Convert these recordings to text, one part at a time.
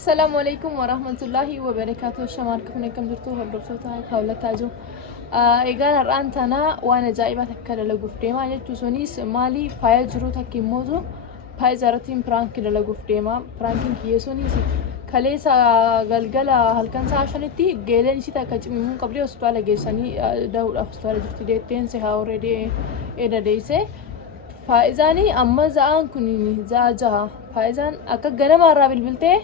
السلام عليكم ورحمة الله وبركاته. شماركم كم جرتوا هالرفضة حول تاجو. إيجان الآن تنا وأنا جايبة تكلا لقفدي ما يجوزونيس مالي فايجرو تكيموزو فايزارتين برانك لقفدي ما برانكين كيسونيس كليسا قلقلا هل كان ساشنتي جيلين شيء تكجمون قبل أسبوع جيساني داود أسبوع جرتي ديتين سه already إذا ديسه فايزاني أما زان كوني زاجها فايزان أكا جنا مرة بالبلته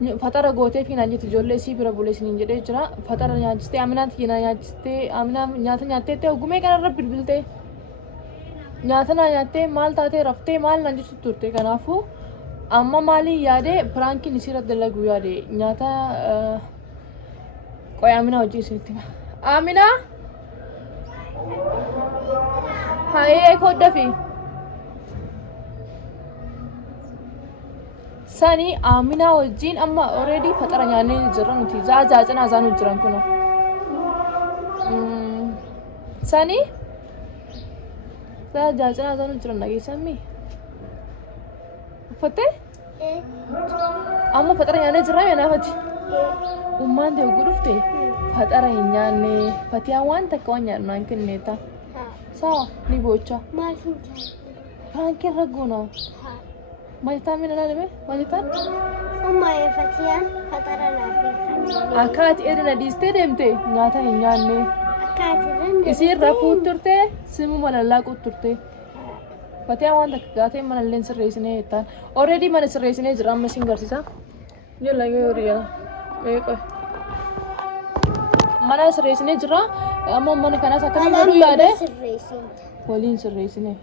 فترة قوتي في ناجي تجولي سي برا بوليس نيجي جرا فترة ناجستي أمينات كينا ناجستي أمينا ناجته تي وقومي كنا رب بالبلته ناجته مال تاتي رفتي مال ناجي ستورتي كنافو أما مالي ياده برانكي نسيرة دلقو ياده ناتا कोई आमिना हो जी सकती है आमिना हाँ ये एक होता फिर सनी आमिना हो जीन अम्मा already फतरा याने जरन थी जा जना जानु जरन कुनो सनी जा जना जानु जरन लगी समी फते अम्मा फतरा याने जरन याना फती ummaan ta'e gudufte fatara hin nyaanne fatiyaa waan takka waan nyaannu hin kenneeta sawa ni bocha maal hin frankin raguna majitaa mina lalame majitaa amma fatiyaan fatara laafi kan akkaati edina dhiistee deemte nyaata hin nyaanne akkaati isiin rafuu turte simu manallaa qutturte fatiyaa waan takka gaatee manalleen sirreessinee jettaan already mana sirreessinee jira amma siin garsiisa jolla yoo riyaa mana sirreessinee jira amma mana kanaas akkamiin godhuu yaade waliin sirreessinee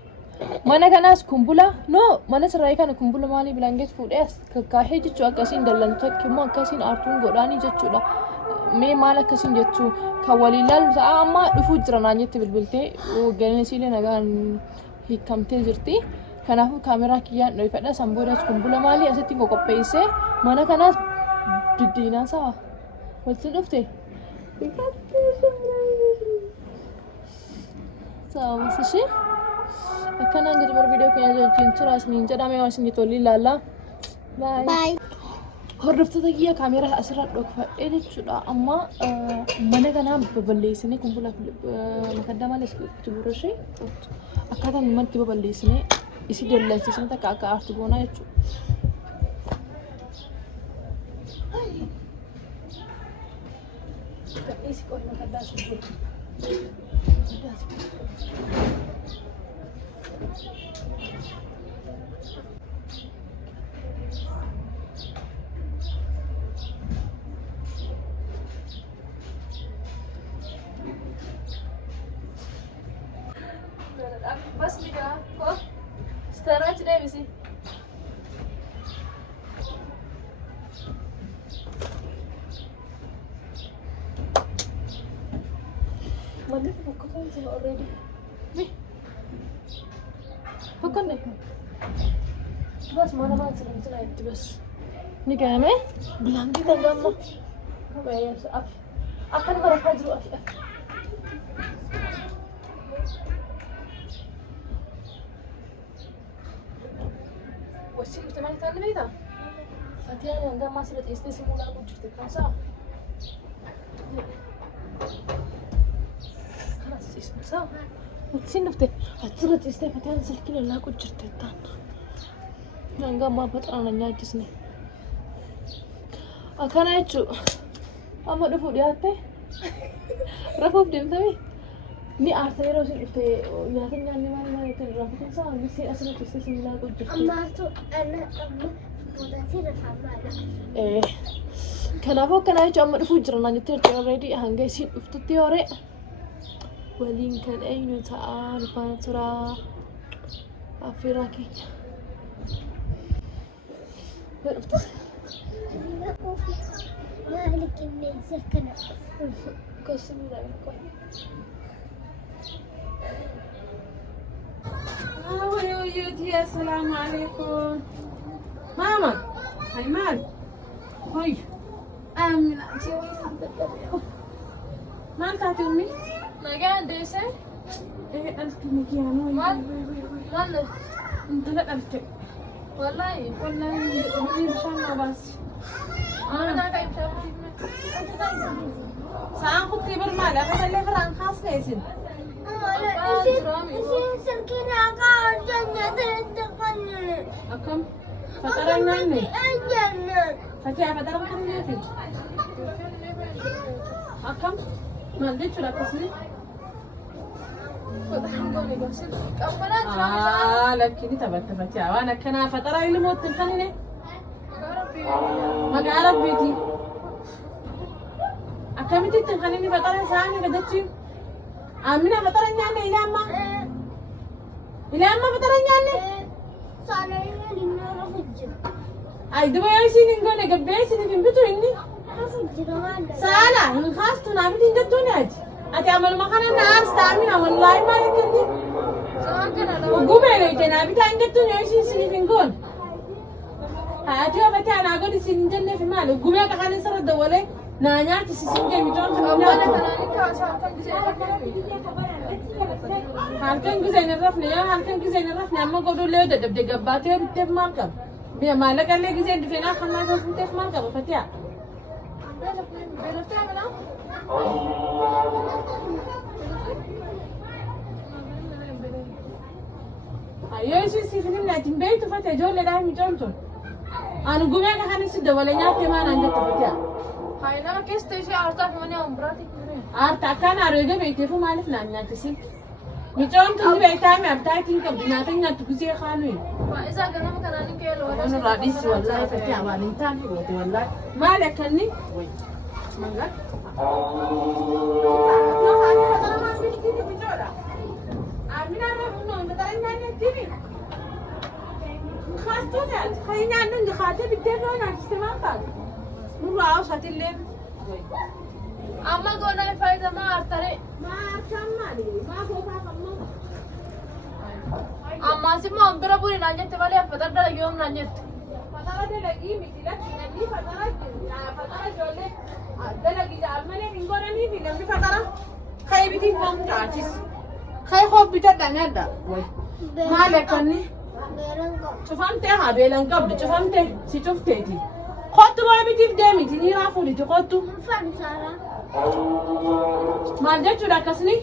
mana kanaas kumbula no mana sirree kana kumbula maalii bilaangeet fuudhee as kakkaahee jechuu akkasiin dallantu immoo akkasiin aartuun godhaanii jechuudha mee maal akkasiin jechuu kan waliin laalu sa'a amma dhufuu jira naan jette bilbiltee ganesiilee nagaan hiikamtee jirti kanaafuu kaameraa kiyyaan dhoofadha sanboodaas kumbula maalii asitti qopheessee mana kanaas diddiinaa sawa walitti dhufte sawa masishi akkana hanga xumura viidiyoo keenya wajjin tura isiniin jedhame waan isin jettu waliin ilaallaa baay hordoftoota kiyya kaameraa asirraa dhokfadhee jechuudha amma mana kanaa baballeessinee kumbula makaddaa malee itti burrashee akkaataan manatti baballeessinee isi dallansisnee takka akka aartu goonaa jechuudha. Isi kau nak ada sebut. Ada sebut. Bas ni kah? Kau? Sekarang cedek mesti. Mandi bukan sih already. Nih, bukan deh. Bas mana cerita itu bas. Ni kami bilang kita gamma. Apa ya? Akan berapa juru asyik. Wasi kita mana tadi ni dah? Hati-hati yang gamma sudah istri semula aku cerita kerasa. So, what's in of the Atsurat is the potential killer like what you're done. Nanga Mapat on a night, isn't it? I can't eat you. I'm not the food yet. Rough up them to me. Ni Arthur if they nothing anyone to rough song. You see, as a system like what you're can I walk and I jump the food on your 30 already? And guess it with the theory. ولين كان أين تعال فاترا أفراكي مالك إني سكن قسم لا يا السلام عليكم ماما هاي مال هاي آمين أنتي ما تعطي أمي Nagaan deese? Dhalti ni kiyano. Maal? Maal? Intala dhalte. والله بشان بس أنا كيف ساعة كنت بالمال أخذ اللي فران خاص ليسن سكينة قاعد جنة تدخلني أكم فترة عني الجنة فتيا فترة خليني فيك أكم ما لقيت ولا تسلي لكني تبت فتيا وأنا كنا فترة اللي موت تخليني ما قارب بيتي أكملت تخليني فترة ساعة قدتي أمينة فترة يعني إلى أما فترة يعني صالحين لنا رفجر أي دبي أيشين إنقول قبيس اللي في بيتو إني رفجر ما سالة من خاص تنامين جدوني أتي أعمل مخنا نار استعمل والله ما لكني وقومي لو تنامي تانجدوني أيشين سني في نقول هاتي وفتي أنا أقول سنجنة في مال وقومي كخاني سر الدولة نانيات سنجنة ميتون halkan gizeen rafne ya halkan gizeen rafne amma godo le da dabde gabbate bitef marka biya malaka le gizeen difena xamna ko bitef marka ba fatiya ayo shi sifinin na timbe to fatiya jole da mi tonton anu gume ka hanin sidda wala nyaate ma nan da fatiya hayna keste shi arta mane umbrati arta kana roge be tefu malif na nyaate sin ميتون تجيب أيتام أبتاعتين كبناتين نتوزي خانوي. فإذا كنا مكانين كيلو. أنا رئيس والله فتي عوالين تاني والله ما لكني. ما لك. أمينة رفنا نترين ناني تبي. خاص توجد خلينا عندنا خاطر بتفرون عن استماعك. نروح عاوز هتلين. أما قلنا فايدة ما أرتري. ما كمالي ما بوفا كمال. أما سيما أمبرا بوري نانجت تبالي فترة دا يوم نانجت. فترة دا لقي مثلك نجي فترة جولة دا لقي جالمالي بينقرني في نمي فترة خاي بيتي فهم تعيش خاي خوب بيتا دنيا ما لكني شوفامتي ها بيلان قبل شوفامتي سي شوفتي خطو ما بيتي في دمي تني رافولي تخطو ما جت ولا كسني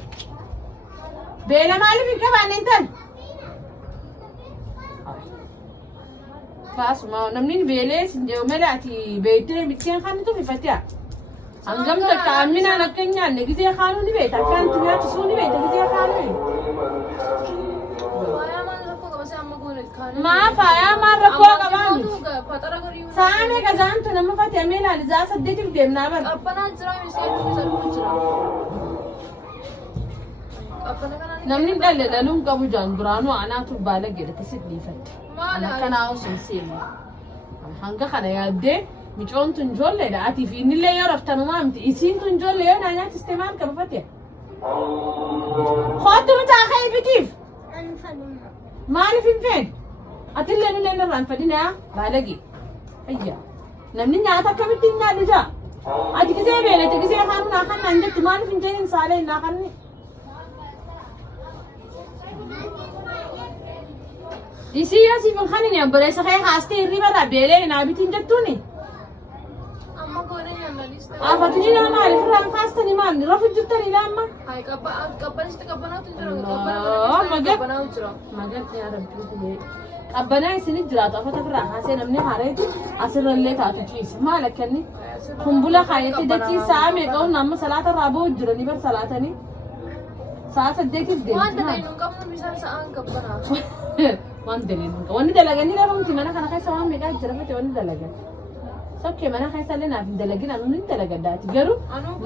بيلا مالي في كمان انتن فاسمع نمنين بيلس جو ملاتي بيتين بيتين خانتو في فتيا أنجم تكامين أنا كنيا نجزي خانوني بيت عشان تبيع تسوني بيت نجزي خانوني ما فايا ما ركوا كمان سامي كزان تنام فتيا ميلا لزاس الديت بديم نابر أبنا جرا مشي جرا نمنين دلله دلون كابو جان برانو أنا تبالغ جدا تسدني فت أنا كنا أوصل سيلي هنگا خنا يادي ميجون تنجول لا أتي في نيل يعرف تنوام تيسين تنجول لا نانيا تستعمل كرفتي خاطر متأخر بتيف ما أعرف فين أتلا نلا نران فدينا بالغي أيا نمنين نعتا كمتين نالجا أتي كذا بيلا تكذا خاننا خان عندك ما أعرف فين سالي ناخني isi ya si mengkhanin ya berasa kayak hasti riba tak beli nabi tinjat tu ni. Amma goreng yang tadi. Apa tu ni nama alif ram hasti ni man, rafu juta ni lama. Hai kapan sih kapan aku tunjuk Oh, magat. kapan aku curang. Magat ya rabbi tu ni. Abana isini jerat apa tak pernah hasil namanya hari asal lelaki tak tu cis. Malak kan ni. Kumbula khayati deki saham ekau nama salat rabu jurani ber salat ni. Saat sedekit deh. Mana tadi kamu bisa seang kapan aku. وندلين وندلجني لا بمتي ما انا كان خايسه وهم قاعد جرفت وندلجن سكي ما انا خايسه لنا في دلجن انا ندلج دات جرو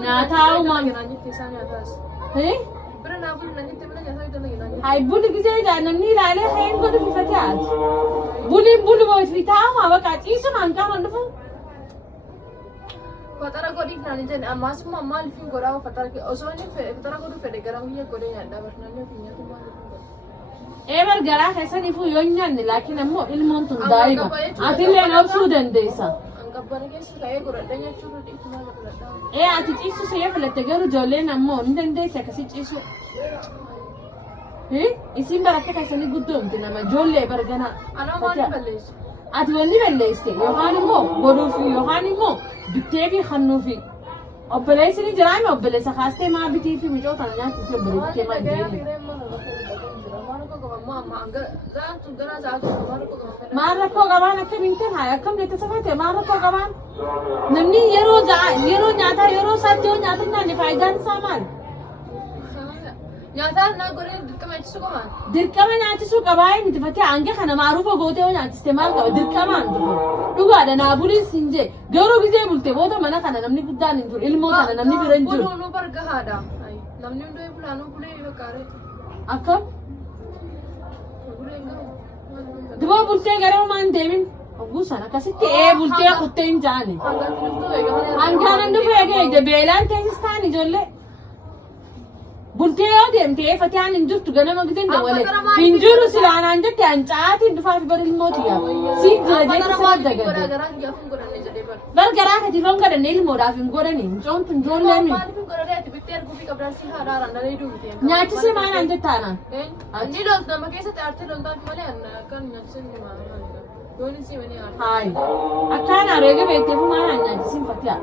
ناتاو ما هي برنا بقول نجيت من جهاز دلجن هاي بودي جزي جانني لا له خين قد في فتيات بودي بوت في تاو ما بقى تيسو ما كان ندفو فترة قولي ناني جن أما اسمه أما الفين قراءة فترة أصلاً فترة قولي فدي قراءة هي قولي يلا برنامج فيني كم ever gara khaysan ifu yonyan lakin ammo ilmon tun daiba atille nafsu dendesa angkabbana kes kaya guradanya churu di kuma gurada ati cisu se yafla tagaru jolen ammo dendesa kasi cisu isin barakka keessanii guddoomte nama ijoollee bargana. Anoo maaliif balleessu? Ati wanni balleessite yookaan immoo godhuufi yookaan immoo bittee fi hannuufi. Obboleessi ni jira amma obboleessa kaastee maa bitii fi micoota nyaatti si obboleetti maa jireenya. Maal rakkoo qabaan akkamiin ta'e akkam jettee safaate maal rakkoo qabaan namni yeroo nyaataa yeroo isaatti yoo nyaata nyaanne faayidaan isaa maali? Nyaataan naa godhee dirqama nyaachisu qabaan. Dirqama nyaachisuu qabaa inni fakkii hanga kana maaruufa gootee yoo nyaachiste maal qaba dirqamaan dhugaadha naa buliin siin jee garuu gizee bulte booda mana kana namni guddaan hin jiru ilmoo kana namni bira hin jiru. Buluu nu bargahaadha. Namni hundee bulaanuu bulee fakkaate. Akkam? Dubaa bultee gara homaan deemin oguu sana akkasitti bultee kuttee hin jaane. Hangaan dhufee eegee beelaan teessis ta'an ijoollee. Bultee yoo deemtee fataan hin jirtu ganama giteen dawwalee hin jiru silaanaan jette hancaatiin dhufaaf bar ilmooti yaa si galee keessa dagate gargaraa kati foon gadannee ilmoodhaaf hin godhani coomtu ijoollee mi nyaachisee maanaan jettaanaan ni loos nama keessatti aartee loltaaf malee akkan nyaachisee yoon isii manii aartee haayi akkaan areega beekteefu maanaan nyaachisiin fakkiyaa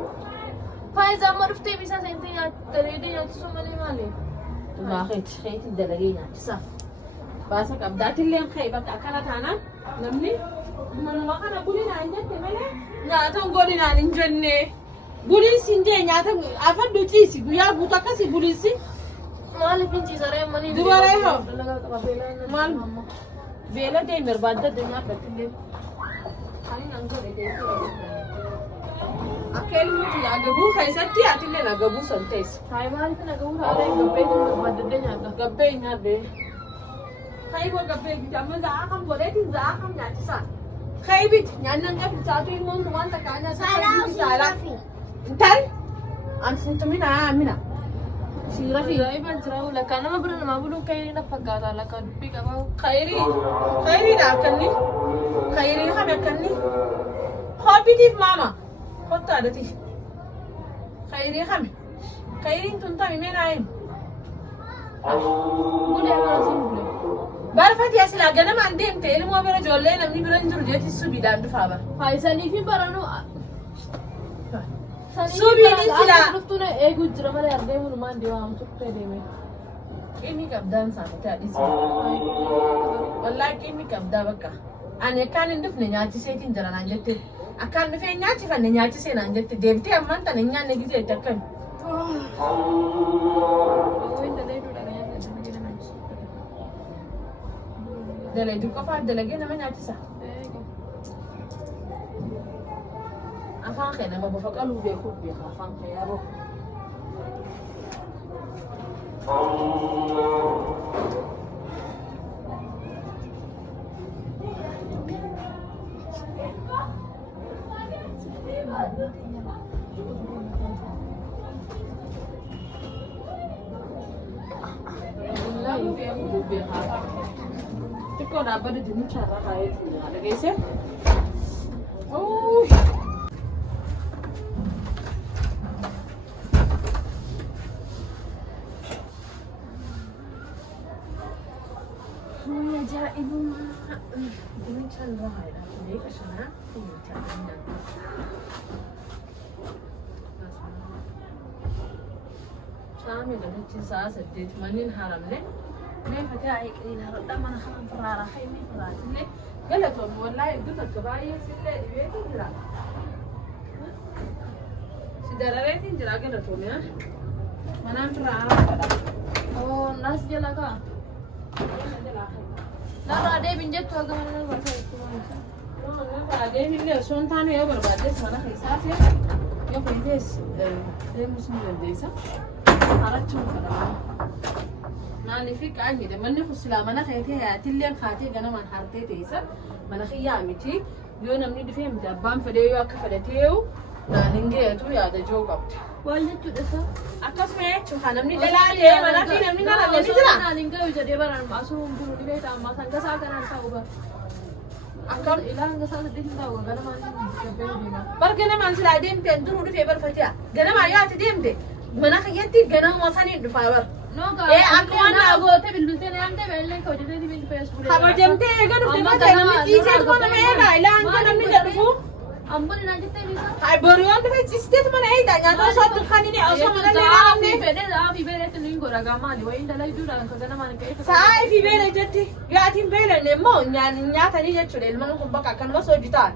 faayidaa amma dhuftee bisaa seentee nyaachisuu malee maali? Khaytii dalagee nyaachisa. Baasa qabdaatillee khayii bakka akkana taanaan namni manuma kana bulinaan jette malee nyaata godhinaan hin jenne. Buliin siin jee nyaata afaddu ciisi guyyaa guutuu akkasii buliisi. Maaliif hin ciisaree manii? Dubaree hoo? Maal? Beela deemi barbaadda addunyaa irrattillee. Kan hin godhe akka ilmuuti agabuu keessatti aatillee agabuu san teessi. Hayi maaliif agabuu haala gabbee kun barbaadde nyaata? Gabbee nyaadde. Hayi boo gabbee biti amma za'aa kan godheetiin za'aa kan nyaachisa. Hayi biti nyaannan gabbee taatu ilmoon waan takkaa nyaata. Saalaa. Intal. An sintumina amina. Siira fi. Ibaan jira lakkaan nama bira namaa buluun kayrii na fakkaata lakkaan dubbii qabaa. Kayriidha akkanni. Kayrii kame akkanni. Hobbitiif maama. Kottu adati. Kayrii kame. Kayriin tun tami meenaa hin. Bulee maasiin bulee. Barfati asilaa ganamaan deemte ilmoo bira ijoollee namni bira hin jiru jeetis subiidhaan dhufaa bara. Faayisanii fi baranuu. Subiin silaa. Dhuftuun eeguu jira malee ardeemuun maan deemamu tukkee deemee. Qinni qabdaan saafate adisi. Wallaahi qinni qabdaa bakka. Ani akkaan hin dhufne nyaachiseetiin jira naan jette. Akkaan dhufee nyaachifanne nyaachisee naan jette deemtee ammaan tana hin nyaanne gizeetti akkami. Dalagii qofaaf dalagee nama nyaachisa. Afaan kee nama bofa qaluu beekuuf beeka afaan kee yaaboo. Xiqqoo dhaabbata dinnicha irra kaa'eetu dhageesse. Ajaa'ibummaa dinnicha irra kaa'eedha. Beeka shanaa dinnicha Saami gadachi sa'a 8 maniin haramne. Neefate ayiqni haradha mana haram firaara hayni firaatillee galatoomne wallaahi iddoo tokko baay'ee sillee dhibeetu jira. Si darareetiin jira galatoomne manaan firaara fadha. Naas jala kaa. Narraa deebiin jettu haga mana barbaadu. Narraa deebiillee osoo hin taane yoo barbaaddes mana keessaa seera yoo fayyidees deemus ni dandeessa. Harachuun kadhama. Naani fi qaanyidha manni kun silaa mana keetee yaatillee kaatee ganamaan hartee teessa mana kiyyaa miti yoo namni dhufee miti abbaan fedhee yoo akka fedhatee naan hin geetu yaada joo qabdi. Waan jechuudha isaa. Akkasuma jechuun kan namni jalaa ta'ee manaa fi namni nama ni jira. Naan hin gahu jedhee baran asuu hunduu dhibee taa'ammaa sangasaa kanaan ta'u bara. Akkam ilaa hangasaa saddeet hin ta'u ganamaan gabbee deema. Bar ganamaan silaa deemteen duruu dhufee barfatiyaa ganamaa yoo ati deemte mana kiyyatti ganama sanii dhufaa bar akkuma naa goote bilbiltee naamte beellee hojjetee bilbil feesbuuk. kabajamtee eega dhufte malee namni ciiseetu mana meeqa ilaan kan namni jedhufu. Amboon naan jettee bisa. Hai boriyoon dhufe ciisteetu mana eega nyaata osoo addu kan inni osoo mana leelaa Fi beelleetti nuyi godha gaamaali wayiin dalai duudhaan kan ganamaan ka'e. Sa'aa fi beela jetti gaatiin beelan immoo nyaatanii jechuudha ilmaan kun bakka akkanuma soojii ta'an.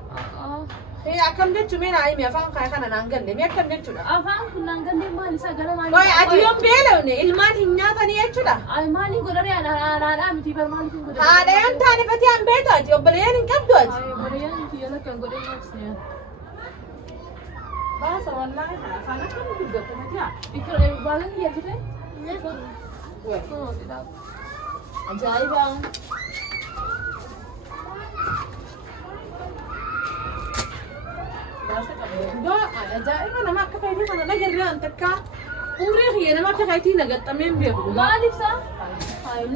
Akkam jechuun mee naa himi afaan kaya kana naan galle mee akkam jechuudha. Afaan kun naan galle maal isa gara maali? Wayi ati yoon beelawne ilmaan hin nyaatanii jechuudha. Maaliin godhare haadhaa miti bar maaliin godhare? Haadha yoon taane fatii an beetu ati obboleeyyan hin qabdu ati. Obboleeyyan miti yoo lakkan godhee nyaachise. Baasa wallaahi afaan akkam dubbatu matiyaa. Ikiree baalan yakkite? Ajaa'iba. Ajaa'iba nama akka fayyadii kana nagarree an takka umrii kiyya nama akka fayyadii nagaxxamee hin beeku. Maaliif saa?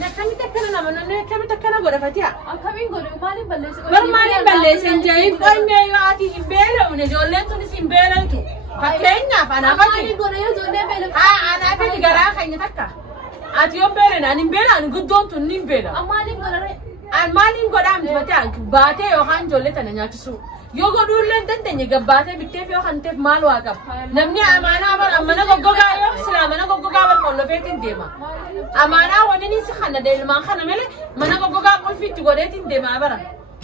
Akkamitti akkana nama namni akkamitti akkana godha fatiyaa? Akkamiin godhe maaliin balleesse? Bar maaliin balleesse hin jedhin qonnee yoo ati hin beela'une ijoolleen tunis hin beela'tu. Fakkeenyaaf anaaf ati. Maaliin godhe yoo ijoollee beela'u? Anaaf ati garaa keenya takka. Ati yoo beela'ne ani hin beela'an guddoon tun ni hin beela'u. Maaliin godhare? Maaliin godhaamti fatiyaa baatee yookaan ijoollee tana nyaachisuu. Yoo godhuullee hin dandeenye gabbaatee bitteef yoo hanteef maal waa qaba. Namni amaanaa mana goggogaa yoo silaa mana goggogaa bar qollofeetiin deema. Amaanaa waliin si kana ilmaan kana malee mana goggogaa qolfi itti godheetiin deema bara.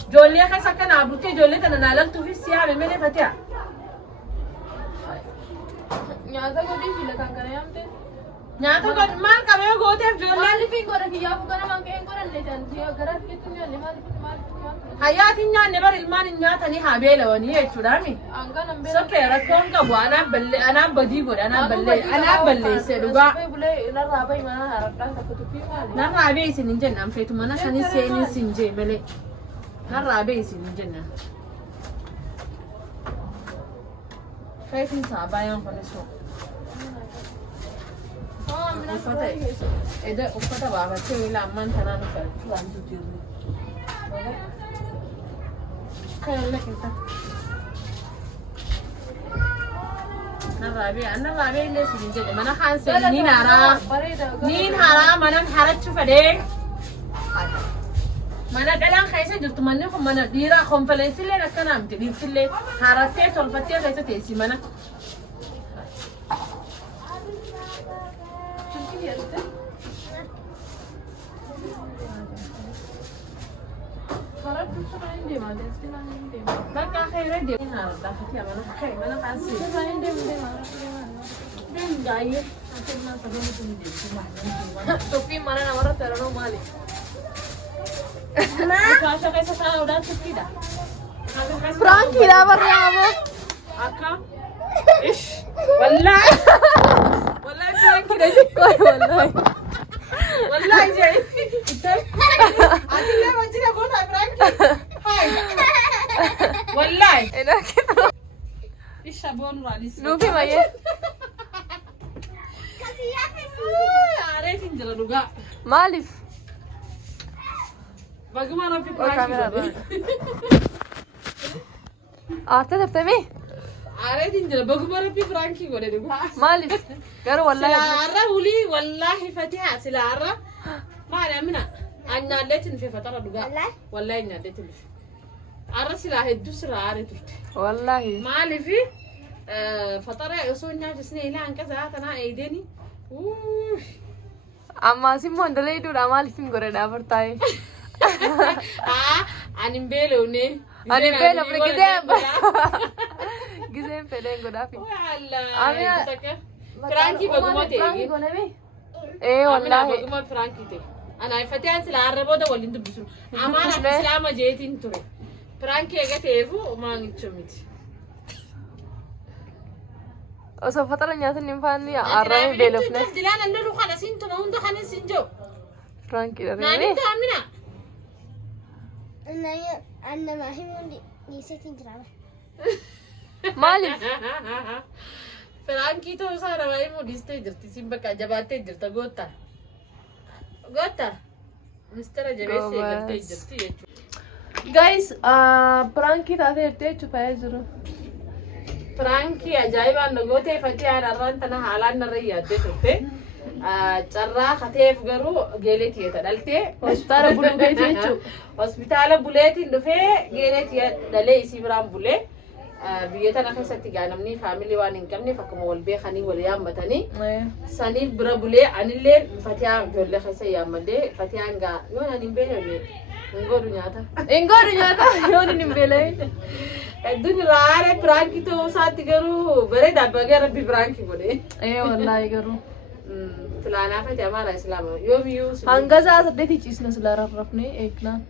Ijoollee keessa akka naa bultee ijoollee tana naa laltuufis si yaame malee fatiyaa. Nyaata godhii fi lakaan kana yaamte? Nyaata godhu maal qabee gooteef ijoollee. Maaliif hin godhe kiyyaaf kana maan ka'een godhanne kan gara keetti hin nyaanne maaliif Hayyaatiin nyaanne bar ilmaan hin nyaatanii haa beelawanii jechuudhaami. Angan Sokkee rakkoon qabu anaaf badii godhe anaaf balleesse dhugaa. Narraa bahi mana haaradhaan takka tuffii maali? Narraa bee isin hin jenna feetu mana sanis seenis hin jee malee. Narraa bee isin hin jenna. Feetiin isaa baay'een kunisoo. Uffata baafattee wiila ammaan tanaan uffatu jirru. Kaya kita. Narrabe illee siin jedhe mana hansel niin haraa manan harachuu fedhee mana dhalaan keessa jirtu manni kun mana dhiiraa konferensiillee akkana miti dhiirtillee harattee tolfattee keessa teessi mana. Bakka khayra deemna dhaafatii amana khay mana qaasi dem gaayee akkuma sababa kun deemna tuffii mana namarra taranoo maali? kaasha keessa taa'aa udaan tuffiidha. Frankiidha barraamo. Akka ish wallahi frankiidha wallahi jee ati illee wajjina goota franki wallahi isha boonu raalis Nuufi mayyee. aareetiin jira dhugaa Maaliif? baguma rabbi franki Aartee tartamee? aareetiin jira baguma rabbi franki godhe dhugaa Maaliif? Garuu wallahi. silaarra hulii wallahi fatiha silaarra maali amina anyaalleetiin fi fatara dhugaa wallahi anyaalleetiin fi arra silaa hedduu silaa aaree turte. Wallahi. Maaliif fatara osoo nyaachisnee ilaan qasaa tanaa eedeni. Amma simmoo handalee hidhuudha maaliif hin godhe dhaabartaa'e? Ani hin beelawne. Ani hin beelawne giseen fedheen godhaafi. Firankii baguma ta'e. Wallahi. Baguma firankii ta'e. Ana ifatee an silaa arra booda waliin dubbisu. Amaan akka islaama jeetiin ture. Firankii eega ta'eefu maangicha miti. Osoo fatara nyaatan hin faanni arrabee beelofne. Dilaan an lolu kana siin tuma hunda kana siin jiru. Frankiidha Naani reebee. taamina. Anna mahimuun dhiiseetiin jiraama. Maaliif? Firankii ta'uu isaa nama himuu dhiistee jirti. Siin bakka jabaattee jirta goota. Goota. Mistara jabeessee eegaltee jirti jechuudha. Guys, prankii taatee jettee jechuudha jiru. Firankii ajaa'ibaan gootee fakkii aanarraan tana haalaan narra yaaddee turte. carraa kateef garuu geeleetii dhalte hospitaala buluu geeti jechuudha. hospitaala buleetiin dhufee geeleetii dhalee isii biraan bulee biyya tana keessatti gaa namni faamilii waan hin qabneef akkuma wal beekanii wal yaammatanii saniif bira bulee anillee fatiyaa ijoollee keessa yaammadee fatiyaan gaa yoo ani hin beekne ingoodu nyaata. Ingoodu nyaata yoo hin beekne. Hedduun raaree biraankii ta'uu isaatti garuu bareeda abbaa rabbi biraankii godhee. Wallaahi garuu. Filaanaa fati amaara islaama yoomiyyuu. Hanga sa'a 8 ciisna sila rafnee eegnaan.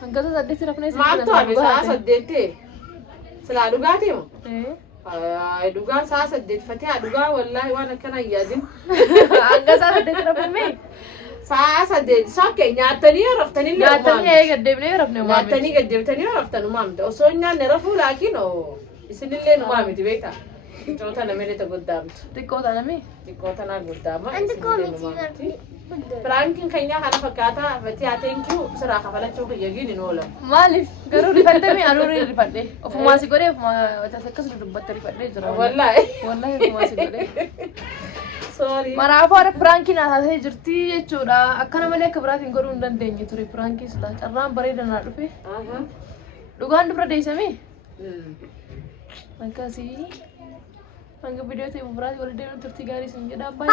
Hanga sa'a 8 rafnee ciisna. Maaltu hafe sa'a 8 sila dhugaatii moo? Dhugaan sa'a 8 fatiyaa dhugaa wallaahi waan akkana yaadin. Hanga sa'a 8 rafnee. Sa'a 8 sokkee nyaatanii yoo raftanii illee nyaatanii gaddeebinee rafne uumame. Nyaatanii gaddeebitanii yoo raftan uumamte osoo nyaanne rafuu laakiin isinillee uumamti beektaa. Xiqqoota namee guddaamtu. Xiqqoota namee? Xiqqoota naa guddaama isinillee uumamti. Firaankiin keenyaa kana fakkaataa fatiyaa teenkiyuu siraa kafalachuu kiyyagiin hin oolan. Maaliif garuu rifadde anuurri rifadde ofumaa si godhee akkas dubbatte rifadde jira. Wallaahi. Wallaahi ofumaa si godhee. Sorry. Maraafuu ada piraankiin haasa'ee jirti jechuudha. Akkana malee akka biraatiin godhuu hin dandeenye ture piraankiin silaa carraan bareeda naa dhufe. Dhugaan dubra deessamee? Akkasii. Hanga viidiyoo ta'e biraatii wal deemnu turtii gaarii isin jedha. Bye.